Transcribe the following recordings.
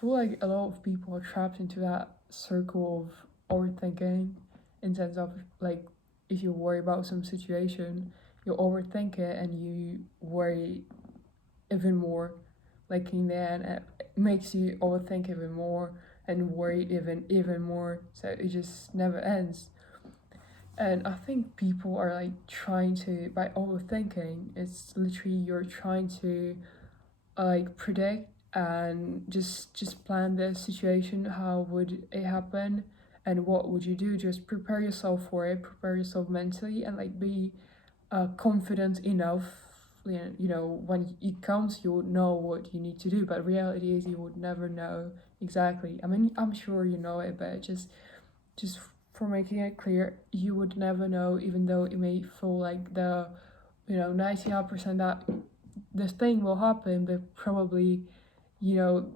feel like a lot of people are trapped into that circle of overthinking, in sense of like, if you worry about some situation, you overthink it and you worry even more. Like in the end, it makes you overthink even more and worry even more. So it just never ends. And I think people are like trying to, by overthinking, it's literally you're trying to like predict and just plan the situation. How would it happen, and what would you do? Just prepare yourself for it. Prepare yourself mentally, and like be confident enough. When it comes, you would know what you need to do. But reality is, you would never know exactly. I mean, I'm sure you know it, but just for making it clear, you would never know, even though it may feel like the 99% that this thing will happen, but probably, you know,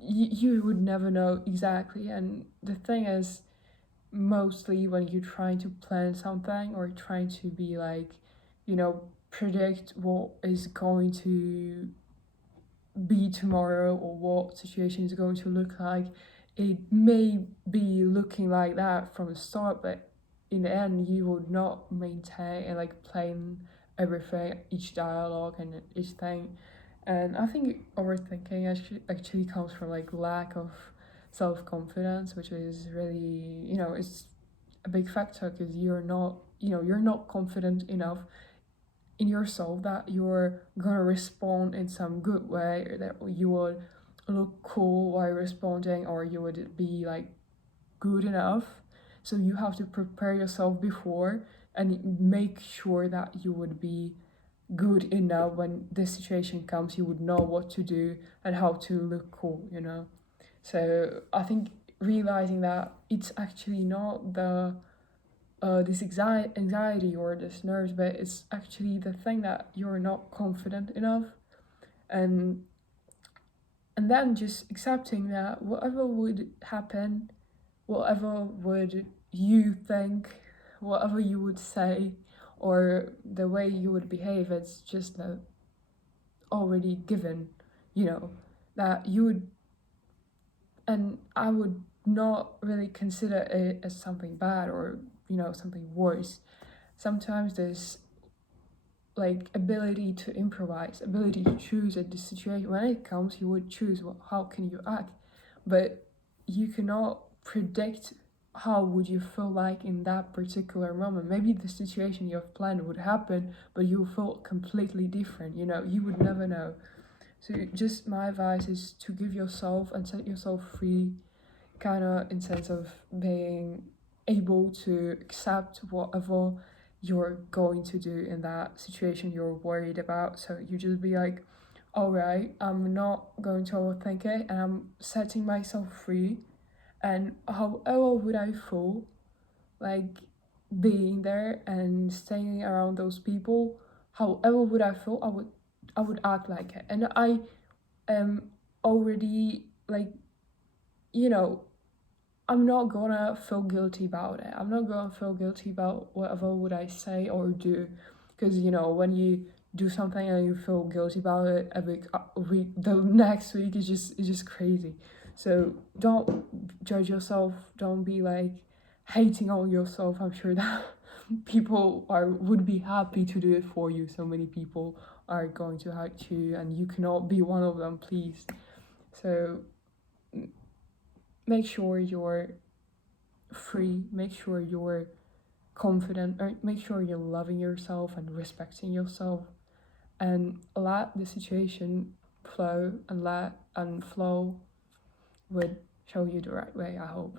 you would never know exactly. And the thing is, mostly when you're trying to plan something or trying to be like, predict what is going to be tomorrow or what situation is going to look like, it may be looking like that from the start, but in the end you would not maintain and like plan everything, each dialogue and each thing. And I think overthinking actually comes from like lack of self-confidence, which is really, it's a big factor, because you're not confident enough in yourself that you're gonna respond in some good way, or that you would look cool while responding, or you would be like good enough. So you have to prepare yourself before and make sure that you would be good enough when this situation comes. You would know what to do and how to look cool. So I think realizing that it's actually not this anxiety or this nerves, but it's actually the thing that you're not confident enough. And and then just accepting that whatever would happen, whatever would you think, whatever you would say, or the way you would behave, it's just already given, you know, that you would. And I would not really consider it as something bad or, something worse. Sometimes there's like ability to improvise, ability to choose at the situation. When it comes, you would choose how can you act, but you cannot predict how would you feel like in that particular moment. Maybe the situation you have planned would happen, but you feel completely different. You would never know. So just my advice is to give yourself and set yourself free, kind of in sense of being able to accept whatever you're going to do in that situation you're worried about. So you just be like, all right, I'm not going to overthink it, and I'm setting myself free. And however would I feel like being there and staying around those people, however would I feel, I would act like it. And I am already like, you know I'm not gonna feel guilty about it. I'm not gonna feel guilty about whatever would I say or do, because when you do something and you feel guilty about it every week, the next week is just crazy. So don't judge yourself. Don't be like hating on yourself. I'm sure that people would be happy to do it for you. So many people are going to hate you, and you cannot be one of them, please. So make sure you're free, make sure you're confident, or make sure you're loving yourself and respecting yourself, and let the situation flow, and flow would show you the right way, I hope.